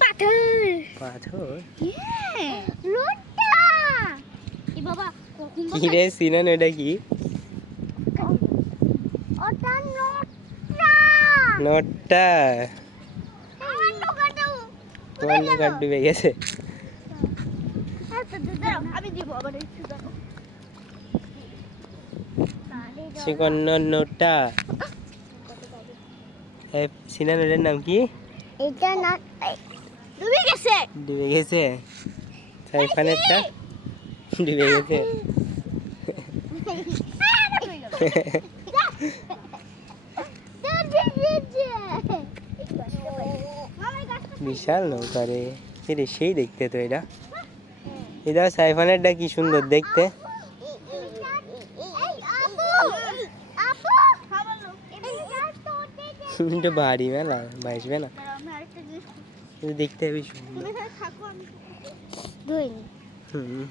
পাথর পাথর লোটা এ বাবা কি রে সিনান, এটা কি? ওটা নোটা নোটটা আমার নৌকাটাও তোমার নৌকা ডুবে গেছে। আমি দিব আবার একটু দাও সুকন্য নোটটা। সিনান, এটার নাম কি? এটা না ডুবে গেছে ডুবে গেছে। সাইফানেরটা ডুবে গেছে। বিশাল নৌকা রে, এটা সেই দেখতে তো। এটা এটা সাইফানেরটা কি সুন্দর দেখতে। এটা ভারী মেলা, ভাসবে না, দেখতে হেবি সুন্দর। দুই হুম।